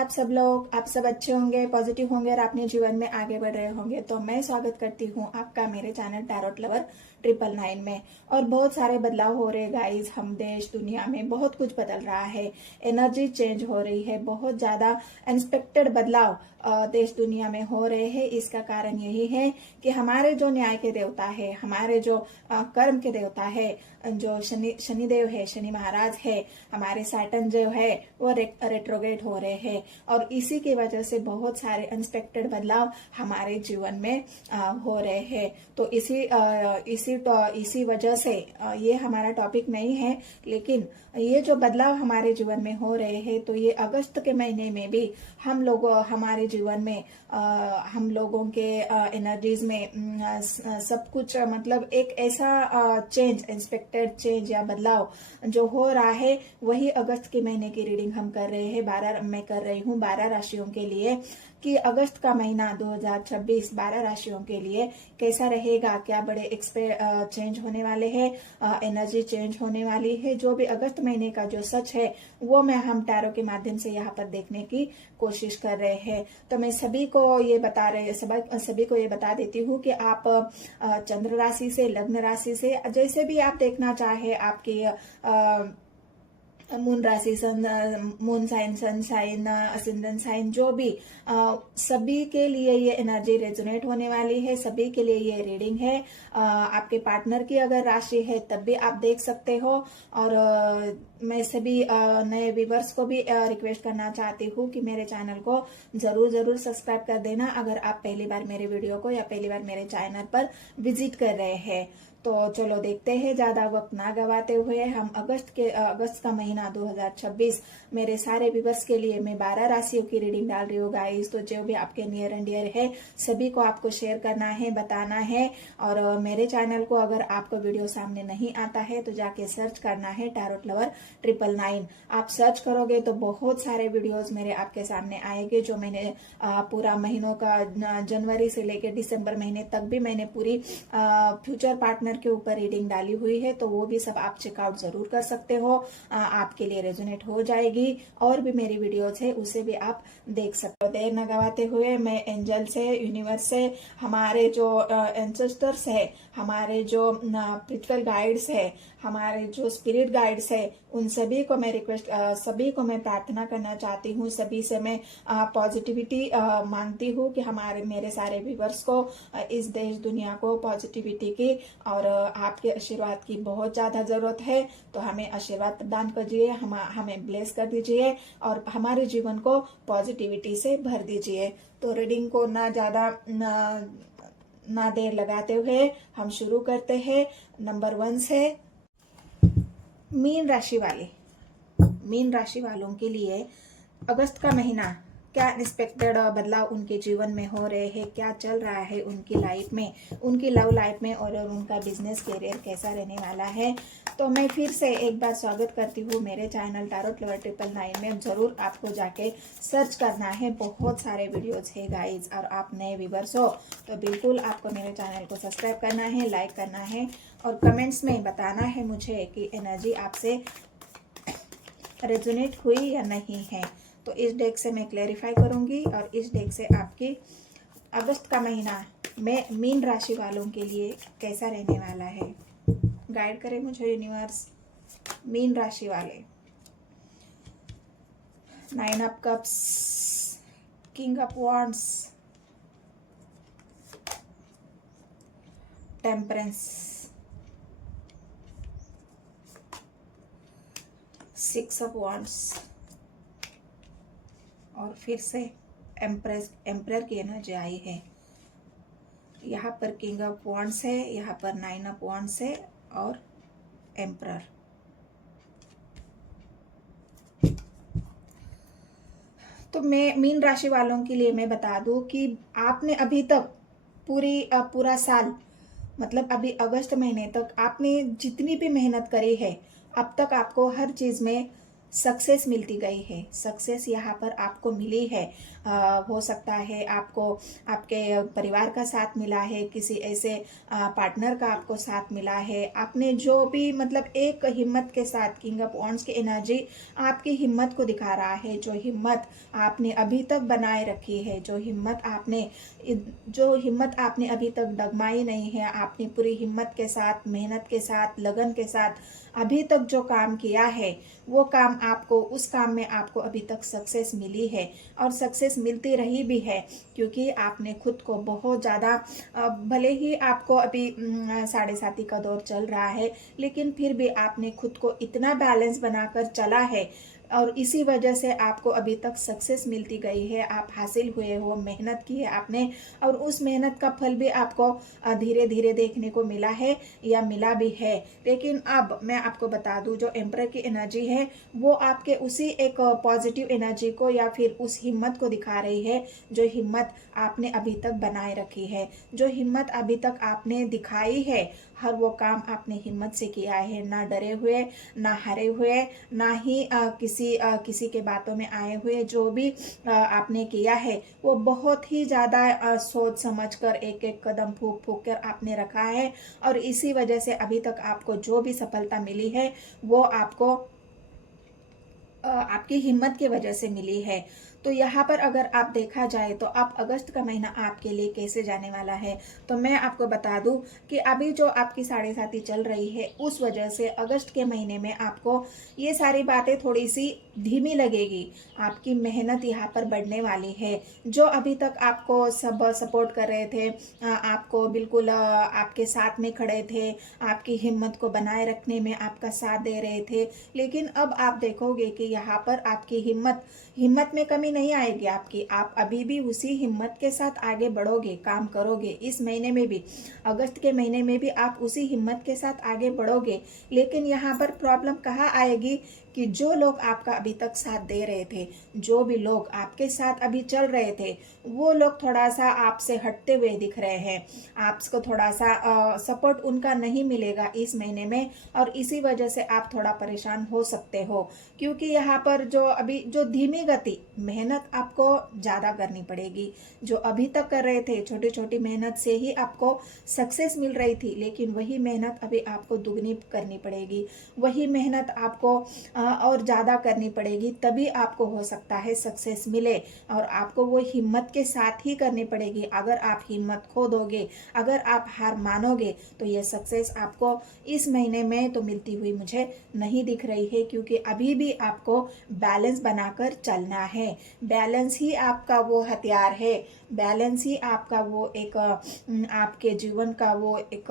आप सब लोग, आप सब अच्छे होंगे, पॉजिटिव होंगे और अपने जीवन में आगे बढ़ रहे होंगे। तो मैं स्वागत करती हूँ आपका मेरे चैनल टैरोट लवर 999 में। और बहुत सारे बदलाव हो रहे गाइस, हम देश दुनिया में बहुत कुछ बदल रहा है, एनर्जी चेंज हो रही है, बहुत ज्यादा अनएक्सपेक्टेड बदलाव देश दुनिया में हो रहे हैं। इसका कारण यही है कि हमारे जो न्याय के देवता है, हमारे जो कर्म के देवता है, जो शनिदेव है, शनि महाराज है, हमारे सैटर्न जो है वो रेट्रोग्रेड हो रहे हैं। और इसी की वजह से बहुत सारे अनएक्सपेक्टेड बदलाव हमारे जीवन में हो रहे हैं। तो इसी वजह से ये हमारा टॉपिक नहीं है, लेकिन ये जो बदलाव हमारे जीवन में हो रहे हैं, तो ये अगस्त के महीने में भी हम लोग हमारे जीवन में हम लोगों के एनर्जीज में सब कुछ मतलब एक ऐसा चेंज, अनएक्सपेक्टेड चेंज या बदलाव जो हो रहा है, वही अगस्त के महीने की रीडिंग हम कर रहे हैं। मैं कर रही हूँ 12 राशियों के लिए कि अगस्त का महीना 2026 12 राशियों के लिए कैसा रहेगा, क्या बड़े चेंज होने वाले हैं, एनर्जी चेंज होने वाली है। जो भी अगस्त महीने का जो सच है वो मैं हम टैरो के माध्यम से यहाँ पर देखने की कोशिश कर रहे हैं। तो मैं सभी को ये बता देती हूँ कि आप चंद्र राशि से, लग्न राशि से, जैसे भी आप देखना चाहे, आपकी मून राशि, moon sign, sun sign, ascendant sign, जो भी सभी के लिए ये एनर्जी रेजोनेट होने वाली है, सभी के लिए ये रीडिंग है। आपके पार्टनर की अगर राशि है तब भी आप देख सकते हो। और मैं सभी नए व्यूवर्स को भी रिक्वेस्ट करना चाहती हूँ कि मेरे चैनल को जरूर सब्सक्राइब कर देना अगर आप पहली बार मेरे वीडियो को या पहली बार मेरे चैनल पर विजिट कर रहे हैं। तो चलो देखते हैं, ज्यादा वक्त ना गवाते हुए हम अगस्त का महीना 2026 मेरे सारे व्यूवर्स के लिए मैं 12 राशियों की रीडिंग डाल रही हूँ गाइस। तो जो भी आपके नियर एंड डियर है सभी को आपको शेयर करना है, बताना है। और मेरे चैनल को अगर आपको वीडियो सामने नहीं आता है तो जाके सर्च करना है टैरोट लवर 999। आप सर्च करोगे तो बहुत सारे वीडियोस मेरे आपके सामने आएंगे, जो मैंने पूरा महीनों का जनवरी से लेकर दिसंबर महीने तक भी मैंने पूरी फ्यूचर पार्टनर के ऊपर रीडिंग डाली हुई है। तो वो भी सब आप चेकआउट जरूर कर सकते हो, आपके लिए रेजोनेट हो जाएगी। और भी मेरी वीडियोस है उसे भी आप देख सकते हो। देर न गवाते हुए मैं एंजल से, यूनिवर्स से, हमारे जो एंसेस्टर्स है, हमारे जो स्पिरिचुअल गाइड्स है, हमारे जो स्पिरिट गाइड्स है, उन सभी को मैं सभी को मैं प्रार्थना करना चाहती हूँ। सभी से मैं पॉजिटिविटी मांगती हूँ कि मेरे सारे व्यूवर्स को, इस देश दुनिया को पॉजिटिविटी की और आपके आशीर्वाद की बहुत ज्यादा जरूरत है। तो हमें आशीर्वाद प्रदान कीजिए, हमें ब्लेस कर दीजिए और हमारे जीवन को पॉजिटिविटी से भर दीजिए। तो रीडिंग को ना देर लगाते हुए हम शुरू करते हैं। नंबर 1 से मीन राशि वालों के लिए अगस्त का महीना क्या अनएक्सपेक्टेड बदलाव उनके जीवन में हो रहे हैं, क्या चल रहा है उनकी लाइफ में, उनकी लव लाइफ में, और उनका बिजनेस करियर कैसा रहने वाला है। तो मैं फिर से एक बार स्वागत करती हूँ मेरे चैनल टैरोट लवर 999 में। जरूर आपको जाके सर्च करना है, बहुत सारे वीडियोस है गाइज। और आप नए व्यूवर्स हो तो बिल्कुल आपको मेरे चैनल को सब्सक्राइब करना है, लाइक करना है और कमेंट्स में बताना है मुझे कि एनर्जी आपसे रेजोनेट हुई या नहीं है। तो इस डेक से मैं क्लेरिफाई करूंगी और इस डेक से आपकी अगस्त का महीना में मीन राशि वालों के लिए कैसा रहने वाला है। गाइड करें मुझे यूनिवर्स। मीन राशि वाले, 9 of cups, king of wands, temperance, 6 of wands और फिर से एम्परर की एनर्जी आई है। यहाँ पर किंग ऑफ वांड्स है, यहाँ पर 9 ऑफ वांड्स है और एम्परर। तो मैं मीन राशि वालों के लिए मैं बता दूं कि आपने अभी तक पूरा साल, मतलब अभी अगस्त महीने तक आपने जितनी भी मेहनत करी है, अब तक आपको हर चीज में सक्सेस मिलती गई है। सक्सेस यहाँ पर आपको मिली है। हो सकता है आपको आपके परिवार का साथ मिला है, किसी ऐसे पार्टनर का आपको साथ मिला है। आपने जो भी मतलब एक हिम्मत के साथ, किंग ऑफ वॉन्ड्स की एनर्जी आपकी हिम्मत को दिखा रहा है। जो हिम्मत आपने अभी तक बनाए रखी है, जो हिम्मत आपने अभी तक डगमाई नहीं है, आपने पूरी हिम्मत के साथ, मेहनत के साथ, लगन के साथ अभी तक जो काम किया है, वो काम आपको, उस काम में आपको अभी तक सक्सेस मिली है और सक्सेस मिलती रही भी है। क्योंकि आपने खुद को बहुत ज़्यादा, भले ही आपको अभी 7.5 का दौर चल रहा है, लेकिन फिर भी आपने खुद को इतना बैलेंस बनाकर चला है और इसी वजह से आपको अभी तक सक्सेस मिलती गई है। आप हासिल हुए हो, मेहनत की है आपने और उस मेहनत का फल भी आपको धीरे धीरे देखने को मिला है या मिला भी है। लेकिन अब मैं आपको बता दूं, जो एम्परर की एनर्जी है वो आपके उसी एक पॉजिटिव एनर्जी को या फिर उस हिम्मत को दिखा रही है, जो हिम्मत आपने अभी तक बनाए रखी है, जो हिम्मत अभी तक आपने दिखाई है। हर वो काम आपने हिम्मत से किया है, ना डरे हुए, ना हारे हुए, ना ही किसी के बातों में आए हुए। जो भी आपने किया है वो बहुत ही ज़्यादा सोच समझ कर एक एक कदम फूक फूक कर आपने रखा है और इसी वजह से अभी तक आपको जो भी सफलता मिली है वो आपको आपकी हिम्मत की वजह से मिली है। तो यहाँ पर अगर आप देखा जाए तो अब अगस्त का महीना आपके लिए कैसे जाने वाला है, तो मैं आपको बता दूं कि अभी जो आपकी 7.5 चल रही है, उस वजह से अगस्त के महीने में आपको ये सारी बातें थोड़ी सी धीमी लगेगी। आपकी मेहनत यहाँ पर बढ़ने वाली है। जो अभी तक आपको सब सपोर्ट कर रहे थे, आपको बिल्कुल आपके साथ में खड़े थे, आपकी हिम्मत को बनाए रखने में आपका साथ दे रहे थे, लेकिन अब आप देखोगे कि यहाँ पर आपकी हिम्मत में कमी नहीं आएगी आपकी। आप अभी भी उसी हिम्मत के साथ आगे बढ़ोगे, काम करोगे। इस महीने में भी, अगस्त के महीने में भी आप उसी हिम्मत के साथ आगे बढ़ोगे। लेकिन यहाँ पर प्रॉब्लम कहाँ आएगी कि जो लोग आपका अभी तक साथ दे रहे थे, जो भी लोग आपके साथ अभी चल रहे थे, वो लोग थोड़ा सा आपसे हटते हुए दिख रहे हैं। आपको थोड़ा सा सपोर्ट उनका नहीं मिलेगा इस महीने में और इसी वजह से आप थोड़ा परेशान हो सकते हो। क्योंकि यहाँ पर जो धीमी गति, मेहनत आपको ज़्यादा करनी पड़ेगी। जो अभी तक कर रहे थे, छोटी छोटी मेहनत से ही आपको सक्सेस मिल रही थी, लेकिन वही मेहनत अभी आपको दुगनी करनी पड़ेगी। वही मेहनत आपको और ज़्यादा करनी पड़ेगी, तभी आपको हो सकता है सक्सेस मिले। और आपको वो हिम्मत के साथ ही करनी पड़ेगी। अगर आप हिम्मत खो दोगे, अगर आप हार मानोगे, तो ये सक्सेस आपको इस महीने में तो मिलती हुई मुझे नहीं दिख रही है। क्योंकि अभी भी आपको बैलेंस बनाकर चलना है। बैलेंस ही आपका वो हथियार है, बैलेंस ही आपका वो एक आपके जीवन का वो एक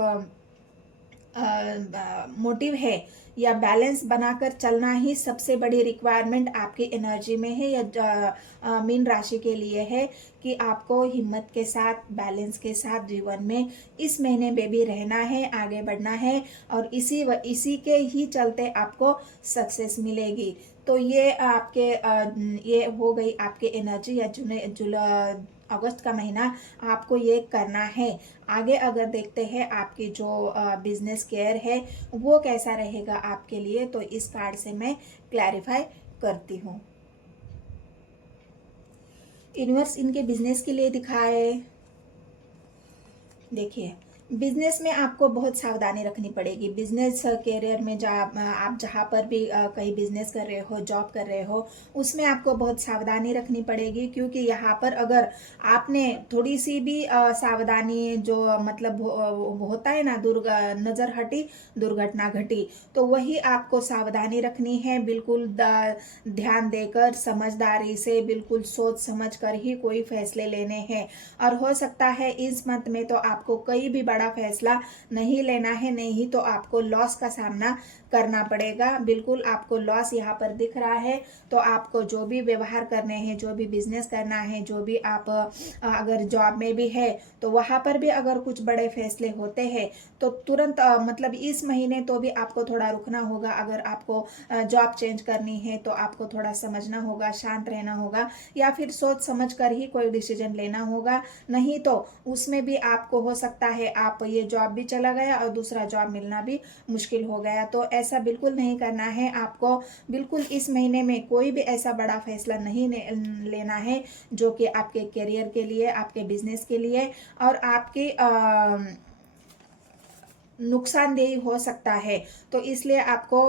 मोटिव है, या बैलेंस बनाकर चलना ही सबसे बड़ी रिक्वायरमेंट आपकी एनर्जी में है, या मीन राशि के लिए है कि आपको हिम्मत के साथ, बैलेंस के साथ जीवन में इस महीने में भी रहना है, आगे बढ़ना है और इसी के ही चलते आपको सक्सेस मिलेगी। तो ये ये हो गई आपके एनर्जी, या अगस्त का महीना आपको ये करना है। आगे अगर देखते हैं आपकी जो बिजनेस केयर है वो कैसा रहेगा आपके लिए, तो इस कार्ड से मैं क्लैरिफाई करती हूँ। यूनिवर्स इनके बिजनेस के लिए दिखाए। देखिए, बिजनेस में आपको बहुत सावधानी रखनी पड़ेगी। बिजनेस कैरियर में आप जहाँ पर भी कहीं बिजनेस कर रहे हो, जॉब कर रहे हो, उसमें आपको बहुत सावधानी रखनी पड़ेगी। क्योंकि यहाँ पर अगर आपने थोड़ी सी भी सावधानी, जो मतलब होता है ना, नजर हटी दुर्घटना घटी, तो वही आपको सावधानी रखनी है। बिल्कुल ध्यान देकर, समझदारी से, बिल्कुल सोच समझ कर ही कोई फैसले लेने हैं। और हो सकता है इस मंथ में तो आपको कोई भी बड़ा फैसला नहीं लेना है, नहीं तो आपको लॉस का सामना करना पड़ेगा। बिल्कुल आपको लॉस यहाँ पर दिख रहा है। तो आपको जो भी व्यवहार करने हैं, जो भी बिजनेस करना है, जो भी आप अगर जॉब में भी है तो वहाँ पर भी अगर कुछ बड़े फैसले होते हैं तो तुरंत मतलब इस महीने तो भी आपको थोड़ा रुकना होगा। अगर आपको जॉब चेंज करनी है तो आपको थोड़ा समझना होगा, शांत रहना होगा, या फिर सोच समझ कर ही कोई डिसीजन लेना होगा। नहीं तो उसमें भी आपको हो सकता है आप ये जॉब भी चला गया और दूसरा जॉब मिलना भी मुश्किल हो गया। तो ऐसा बिल्कुल नहीं करना है आपको। बिल्कुल इस महीने में कोई भी ऐसा बड़ा फैसला नहीं लेना है जो कि आपके करियर के लिए, आपके बिजनेस के लिए और आपकी नुकसानदेही हो सकता है। तो इसलिए आपको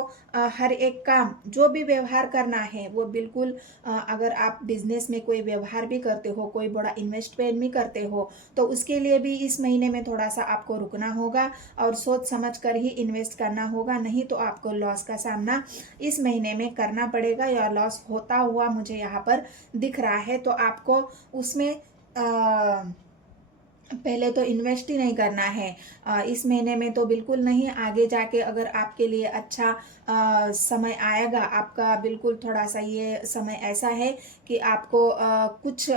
हर एक काम, जो भी व्यवहार करना है वो बिल्कुल, अगर आप बिजनेस में कोई व्यवहार भी करते हो, कोई बड़ा इन्वेस्टमेंट भी करते हो, तो उसके लिए भी इस महीने में थोड़ा सा आपको रुकना होगा और सोच समझ कर ही इन्वेस्ट करना होगा, नहीं तो आपको लॉस का सामना इस महीने में करना पड़ेगा या लॉस होता हुआ मुझे यहाँ पर दिख रहा है। तो आपको उसमें पहले तो इन्वेस्ट ही नहीं करना है इस महीने में, तो बिल्कुल नहीं। आगे जाके अगर आपके लिए अच्छा समय आएगा, आपका बिल्कुल थोड़ा सा ये समय ऐसा है कि आपको कुछ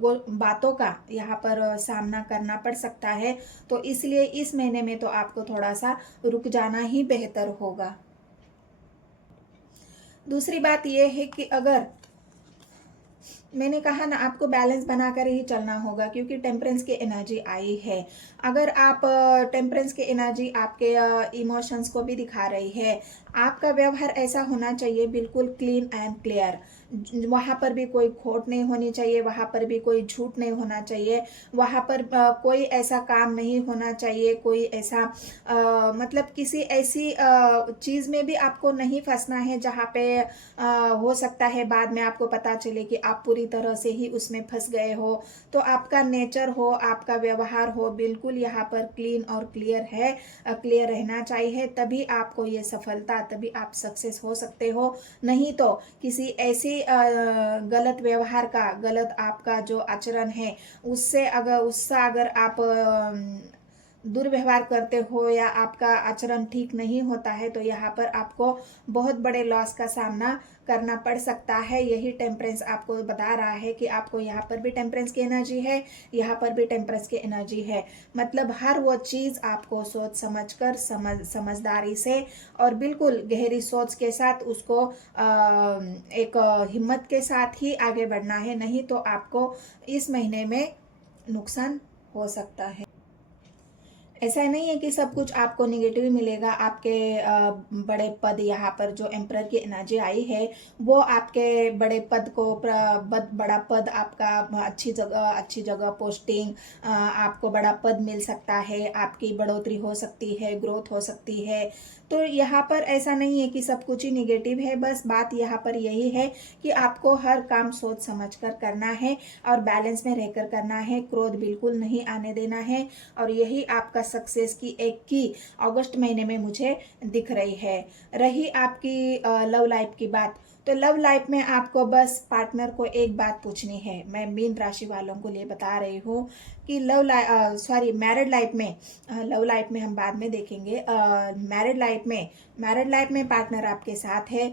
वो बातों का यहाँ पर सामना करना पड़ सकता है। तो इसलिए इस महीने में तो आपको थोड़ा सा रुक जाना ही बेहतर होगा। दूसरी बात ये है कि अगर मैंने कहा ना, आपको बैलेंस बनाकर ही चलना होगा क्योंकि टेम्परेंस की एनर्जी आई है। अगर आप टेम्परेंस की एनर्जी आपके इमोशंस को भी दिखा रही है। आपका व्यवहार ऐसा होना चाहिए बिल्कुल क्लीन एंड क्लियर। वहाँ पर भी कोई खोट नहीं होनी चाहिए, वहाँ पर भी कोई झूठ नहीं होना चाहिए, वहाँ पर कोई ऐसा काम नहीं होना चाहिए, कोई ऐसा मतलब किसी ऐसी चीज़ में भी आपको नहीं फंसना है जहाँ पे हो सकता है बाद में आपको पता चले कि आप पूरी तरह से ही उसमें फंस गए हो। तो आपका नेचर हो, आपका व्यवहार हो, बिल्कुल यहाँ पर क्लीन और क्लियर है, क्लियर रहना चाहिए। तभी आपको ये सफलता, तभी आप सक्सेस हो सकते हो। नहीं तो किसी ऐसी गलत व्यवहार का, गलत आपका जो आचरण है उससे अगर आप दुर्व्यवहार करते हो या आपका आचरण ठीक नहीं होता है, तो यहाँ पर आपको बहुत बड़े लॉस का सामना करना पड़ सकता है। यही टेम्परेंस आपको बता रहा है कि आपको यहाँ पर भी टेम्परेंस की एनर्जी है, यहाँ पर भी टेम्परेंस की एनर्जी है। मतलब हर वो चीज़ आपको सोच समझकर, समझदारी से और बिल्कुल गहरी सोच के साथ उसको एक हिम्मत के साथ ही आगे बढ़ना है, नहीं तो आपको इस महीने में नुकसान हो सकता है। ऐसा नहीं है कि सब कुछ आपको निगेटिव मिलेगा। आपके बड़े पद, यहाँ पर जो एम्परर की एनर्जी आई है वो आपके बड़े पद को, बड़ा पद आपका, अच्छी जगह पोस्टिंग, आपको बड़ा पद मिल सकता है, आपकी बढ़ोतरी हो सकती है, ग्रोथ हो सकती है। तो यहाँ पर ऐसा नहीं है कि सब कुछ ही निगेटिव है। बस बात यहाँ पर यही है कि आपको हर काम सोच समझ कर करना है और बैलेंस में रहकर करना है, क्रोध बिल्कुल नहीं आने देना है। और यही आपका सक्सेस की एक की अगस्त महीने में मुझे दिख रही है। रही आपकी लव लाइफ की बात, तो लव लाइफ में आपको बस पार्टनर को एक बात पूछनी है। मैं मीन राशि वालों को लिए बता रही हूँ कि मैरिड लाइफ में, लव लाइफ में हम बाद में देखेंगे। मैरिड लाइफ में पार्टनर आपके साथ है,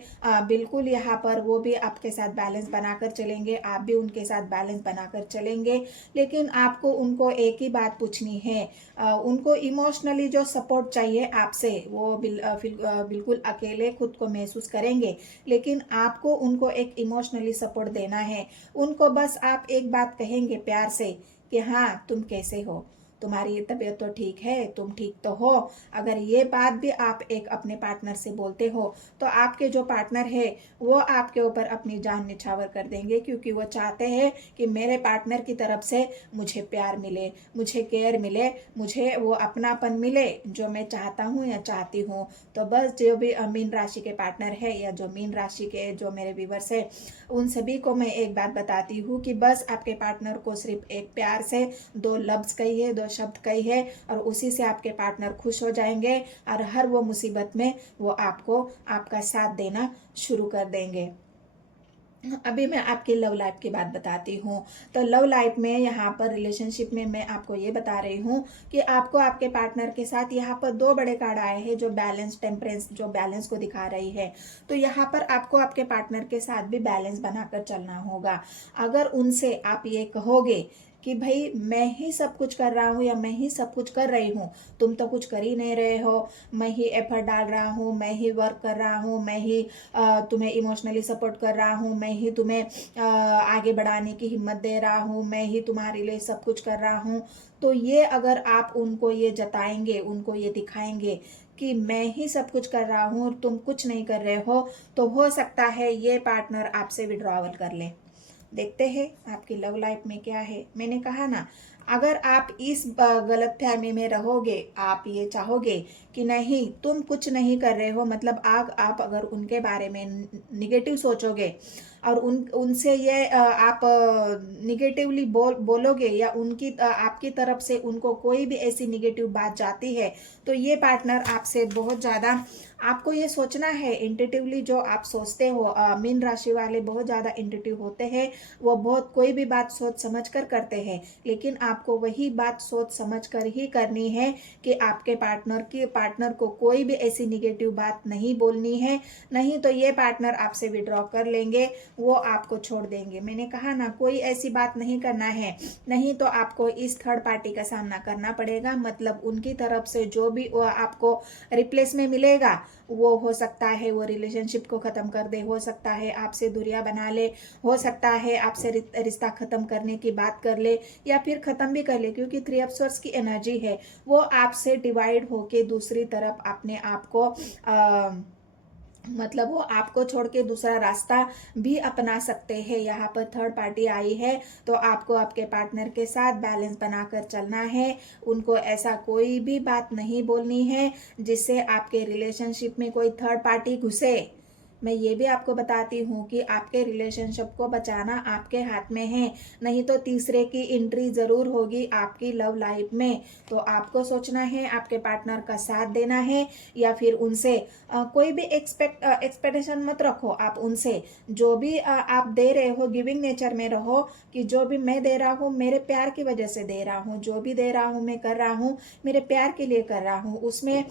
बिल्कुल यहाँ पर वो भी आपके साथ बैलेंस बनाकर चलेंगे, आप भी उनके साथ बैलेंस बनाकर चलेंगे। लेकिन आपको उनको एक ही बात पूछनी है, उनको इमोशनली जो सपोर्ट चाहिए आपसे, वो बिल्कुल अकेले खुद को महसूस करेंगे, लेकिन आपको उनको एक इमोशनली सपोर्ट देना है। उनको बस आप एक बात कहेंगे प्यार से कि हाँ तुम कैसे हो, तुम्हारी तबीयत तो ठीक है, तुम ठीक तो हो। अगर ये बात भी आप एक अपने पार्टनर से बोलते हो तो आपके जो पार्टनर है वो आपके ऊपर अपनी जान निछावर कर देंगे, क्योंकि वो चाहते हैं कि मेरे पार्टनर की तरफ से मुझे प्यार मिले, मुझे केयर मिले, मुझे वो अपनापन मिले जो मैं चाहता हूँ या चाहती हूँ। तो बस जो भी मीन राशि के पार्टनर है या जो मीन राशि के जो मेरे व्यूअर्स है, उन सभी को मैं एक बात बताती हूँ कि बस आपके पार्टनर को सिर्फ एक प्यार से दो लफ्ज कहिए, दो शब्द कहिए और उसी से आपके पार्टनर खुश हो जाएंगे और हर वो मुसीबत में वो आपको आपका साथ देना शुरू कर देंगे। अभी मैं आपकी लव लाइफ की बात बताती हूँ। तो लव लाइफ में यहाँ पर रिलेशनशिप में मैं आपको ये बता रही हूँ कि आपको आपके पार्टनर के साथ यहाँ पर दो बड़े कार्ड आए हैं जो बैलेंस, टेम्परेंस, जो बैलेंस को दिखा रही है। तो यहाँ पर आपको आपके पार्टनर के साथ भी बैलेंस बनाकर चलना होगा। अगर उनसे आप ये कहोगे कि भाई मैं ही सब कुछ कर रहा हूँ या मैं ही सब कुछ कर रही हूँ, तुम तो कुछ कर ही नहीं रहे हो, मैं ही एफर्ट डाल रहा हूँ, मैं ही वर्क कर रहा हूँ, मैं ही तुम्हें इमोशनली सपोर्ट कर रहा हूँ, मैं ही तुम्हें आगे बढ़ाने की हिम्मत दे रहा हूँ, मैं ही तुम्हारे लिए सब कुछ कर रहा हूँ। तो ये अगर आप उनको ये जताएंगे, उनको ये दिखाएंगे कि मैं ही सब कुछ कर रहा हूँ और तुम कुछ नहीं कर रहे हो, तो हो सकता है ये पार्टनर आपसे विड्रॉवल कर ले। देखते हैं आपकी लव लाइफ में क्या है। मैंने कहा ना, अगर आप इस गलतफहमी में रहोगे, आप ये चाहोगे कि नहीं तुम कुछ नहीं कर रहे हो, मतलब आप अगर उनके बारे में निगेटिव सोचोगे और उनसे ये आप निगेटिवली बोलोगे या उनकी आपकी तरफ से उनको कोई भी ऐसी निगेटिव बात जाती है, तो ये पार्टनर आपसे बहुत ज़्यादा, आपको ये सोचना है इंट्यूटिवली, जो आप सोचते हो, मीन राशि वाले बहुत ज़्यादा इंट्यूटिव होते हैं, वो बहुत कोई भी बात सोच समझ कर करते हैं, लेकिन आपको वही बात सोच समझ कर ही करनी है कि आपके पार्टनर को कोई भी ऐसी निगेटिव बात नहीं बोलनी है, नहीं तो ये पार्टनर आपसे विड्रॉ कर लेंगे, वो आपको छोड़ देंगे। मैंने कहा ना, कोई ऐसी बात नहीं करना है, नहीं तो आपको इस थर्ड पार्टी का सामना करना पड़ेगा, मतलब उनकी तरफ से जो भी आपको रिप्लेस में मिलेगा, वो हो सकता है वो रिलेशनशिप को खत्म कर दे, हो सकता है आपसे दूरियां बना ले, हो सकता है आपसे रिश्ता खत्म करने की बात कर ले, या फिर खत्म भी कर ले, क्योंकि 3 ऑफ सोर्स की एनर्जी है, वो आपसे डिवाइड होके दूसरी तरफ अपने आप को मतलब वो आपको छोड़ के दूसरा रास्ता भी अपना सकते हैं। यहाँ पर थर्ड पार्टी आई है, तो आपको आपके पार्टनर के साथ बैलेंस बनाकर चलना है, उनको ऐसा कोई भी बात नहीं बोलनी है जिससे आपके रिलेशनशिप में कोई थर्ड पार्टी घुसे। मैं ये भी आपको बताती हूँ कि आपके रिलेशनशिप को बचाना आपके हाथ में है, नहीं तो तीसरे की एंट्री जरूर होगी आपकी लव लाइफ में। तो आपको सोचना है, आपके पार्टनर का साथ देना है या फिर उनसे कोई भी एक्सपेक्टेशन मत रखो। आप उनसे जो भी आप दे रहे हो, गिविंग नेचर में रहो, कि जो भी मैं दे रहा हूँ मेरे प्यार की वजह से दे रहा हूँ, जो भी दे रहा हूँ मैं कर रहा हूँ मेरे प्यार के लिए कर रहा हूँ, उसमें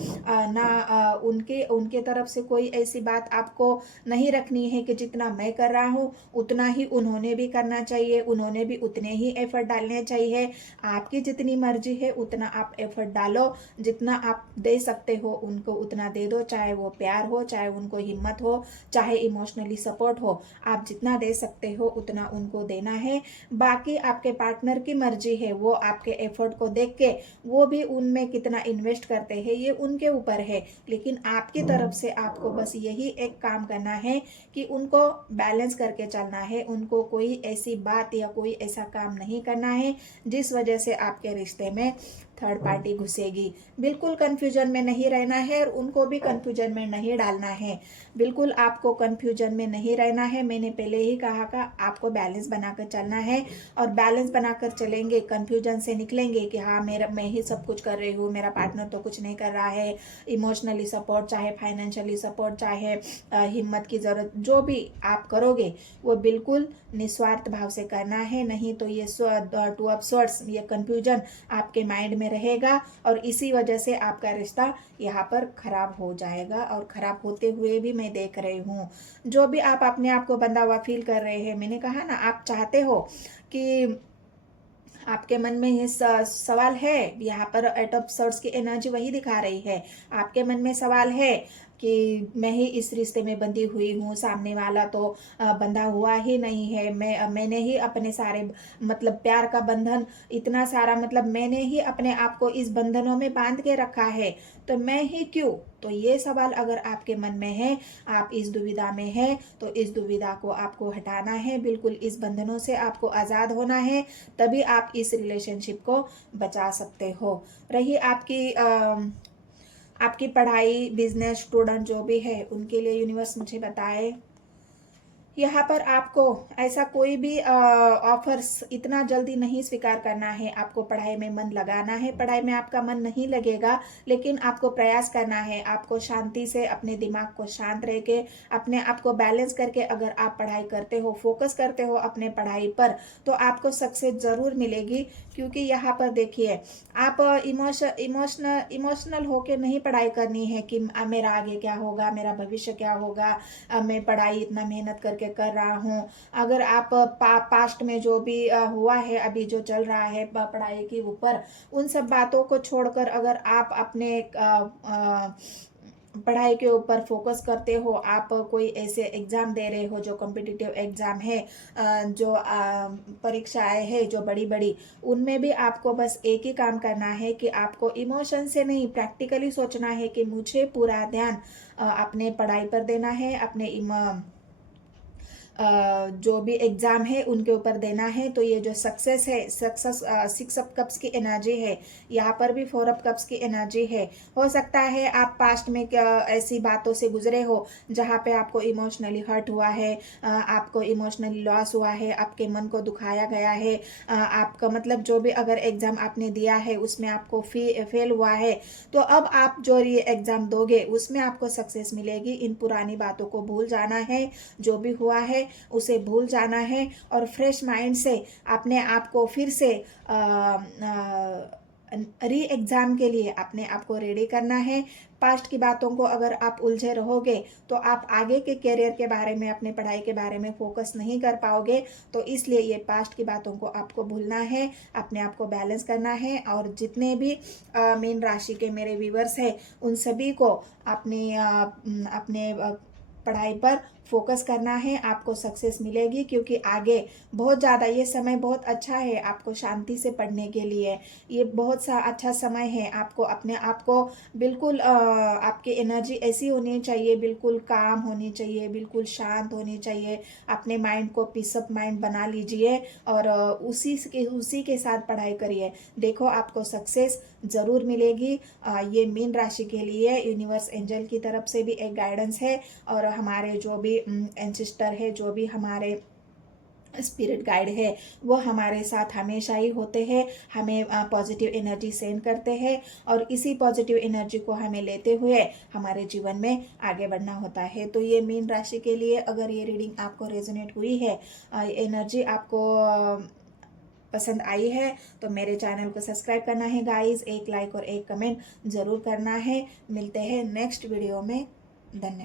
उनके तरफ से कोई ऐसी बात आपको नहीं रखनी है कि जितना मैं कर रहा हूँ उतना ही उन्होंने भी करना चाहिए, उन्होंने भी उतने ही एफर्ट डालने चाहिए। आपकी जितनी मर्जी है उतना आप एफर्ट डालो, जितना आप दे सकते हो उनको उतना दे दो, चाहे वो प्यार हो, चाहे उनको हिम्मत हो, चाहे इमोशनली सपोर्ट हो, आप जितना दे सकते हो उतना उनको देना है। बाकी आपके पार्टनर की मर्जी है, वो आपके एफर्ट को देख के वो भी उनमें कितना इन्वेस्ट करते हैं ये उनके ऊपर है, लेकिन आपकी तरफ से आपको बस यही एक काम करना है कि उनको बैलेंस करके चलना है, उनको कोई ऐसी बात या कोई ऐसा काम नहीं करना है जिस वजह से आपके रिश्ते में थर्ड पार्टी घुसेगी। बिल्कुल कंफ्यूजन में नहीं रहना है और उनको भी कंफ्यूजन में नहीं डालना है, बिल्कुल आपको कंफ्यूजन में नहीं रहना है। मैंने पहले ही कहा था आपको बैलेंस बनाकर चलना है, और बैलेंस बनाकर चलेंगे, कंफ्यूजन से निकलेंगे कि हाँ मैं ही सब कुछ कर रही हूँ, मेरा पार्टनर तो कुछ नहीं कर रहा है। इमोशनली सपोर्ट, चाहे फाइनेंशियली सपोर्ट, चाहे हिम्मत की जरूरत, जो भी आप करोगे वो बिल्कुल निस्वार्थ भाव से करना है, नहीं तो ये 2 ऑफ सॉर्ड्स, ये कंफ्यूजन आपके माइंड में रहेगा और इसी वजह से आपका रिश्ता यहाँ पर खराब हो जाएगा। और खराब होते हुए भी मैं देख रही हूँ, जो भी आप अपने आप को बंधा हुआ फील कर रहे हैं, मैंने कहा ना, आप चाहते हो कि आपके मन में ये सवाल है, यहाँ पर 8 ऑफ सॉर्ड्स की एनर्जी वही दिखा रही है, आपके मन में सवाल है कि मैं ही इस रिश्ते में बंधी हुई हूँ, सामने वाला तो बंधा हुआ ही नहीं है, मैंने ही अपने सारे मतलब प्यार का बंधन इतना सारा, मतलब मैंने ही अपने आप को इस बंधनों में बांध के रखा है, तो मैं ही क्यों। तो ये सवाल अगर आपके मन में है, आप इस दुविधा में हैं, तो इस दुविधा को आपको हटाना है, बिल्कुल इस बंधनों से आपको आज़ाद होना है, तभी आप इस रिलेशनशिप को बचा सकते हो। रही आपकी पढ़ाई, बिजनेस, स्टूडेंट जो भी है, उनके लिए यूनिवर्स मुझे बताए, यहाँ पर आपको ऐसा कोई भी ऑफर्स इतना जल्दी नहीं स्वीकार करना है। आपको पढ़ाई में मन लगाना है, पढ़ाई में आपका मन नहीं लगेगा, लेकिन आपको प्रयास करना है, आपको शांति से अपने दिमाग को शांत रह के अपने आप को बैलेंस करके अगर आप पढ़ाई करते हो, फोकस करते हो अपने पढ़ाई पर, तो आपको सक्सेस जरूर मिलेगी। क्योंकि यहाँ पर देखिए, आप इमोशनल होके नहीं पढ़ाई करनी है कि मेरा आगे क्या होगा, मेरा भविष्य क्या होगा, मैं पढ़ाई इतना मेहनत करके के कर रहा हूँ। अगर आप पास्ट में जो भी हुआ है, अभी जो चल रहा है पढ़ाई के ऊपर, उन सब बातों को छोड़कर अगर आप अपने पढ़ाई के ऊपर फोकस करते हो, आप कोई ऐसे एग्जाम दे रहे हो जो कॉम्पिटिटिव एग्जाम है, जो परीक्षाएं है जो बड़ी बड़ी, उनमें भी आपको बस एक ही काम करना है कि आपको इमोशन से नहीं, प्रैक्टिकली सोचना है कि मुझे पूरा ध्यान अपने पढ़ाई पर देना है, अपने जो भी एग्जाम है उनके ऊपर देना है। तो ये जो सक्सेस है, सक्सेस 6 ऑफ कप्स की एनर्जी है, यहाँ पर भी 4 ऑफ कप्स की एनर्जी है। हो सकता है आप पास्ट में ऐसी बातों से गुजरे हो जहाँ पे आपको इमोशनली हर्ट हुआ है, आपको इमोशनली लॉस हुआ है, आपके मन को दुखाया गया है, आपका मतलब जो भी अगर एग्जाम आपने दिया है उसमें आपको फेल हुआ है, तो अब आप जो ये एग्जाम दोगे उसमें आपको सक्सेस मिलेगी। इन पुरानी बातों को भूल जाना है, जो भी हुआ है उसे भूल जाना है, और फ्रेश माइंड से अपने आप को फिर से री एग्जाम के लिए अपने आप को रेडी करना है। पास्ट की बातों को अगर आप उलझे रहोगे तो आप आगे के करियर के बारे में, अपने पढ़ाई के बारे में फोकस नहीं कर पाओगे। तो इसलिए ये पास्ट की बातों को आपको भूलना है, अपने आप को बैलेंस करना है। और जितने भी मीन राशि के मेरे व्यूवर्स हैं उन सभी को अपने पढ़ाई पर फोकस करना है, आपको सक्सेस मिलेगी। क्योंकि आगे बहुत ज़्यादा ये समय बहुत अच्छा है आपको शांति से पढ़ने के लिए, ये बहुत सा अच्छा समय है। आपको अपने आप को बिल्कुल आपकी एनर्जी ऐसी होनी चाहिए, बिल्कुल काम होनी चाहिए, बिल्कुल शांत होनी चाहिए। अपने माइंड को पीस ऑफ माइंड बना लीजिए और उसी के साथ पढ़ाई करिए, देखो आपको सक्सेस ज़रूर मिलेगी। ये मीन राशि के लिए यूनिवर्स एंजल की तरफ से भी एक गाइडेंस है, और हमारे जो भी एंसेस्टर है, जो भी हमारे स्पिरिट गाइड है, वो हमारे साथ हमेशा ही होते हैं, हमें पॉजिटिव एनर्जी सेंड करते हैं, और इसी पॉजिटिव एनर्जी को हमें लेते हुए हमारे जीवन में आगे बढ़ना होता है। तो ये मीन राशि के लिए अगर ये रीडिंग आपको रेजोनेट हुई है, एनर्जी आपको पसंद आई है, तो मेरे चैनल को सब्सक्राइब करना है गाइस, एक लाइक और एक कमेंट ज़रूर करना है। मिलते हैं नेक्स्ट वीडियो में। धन्यवाद।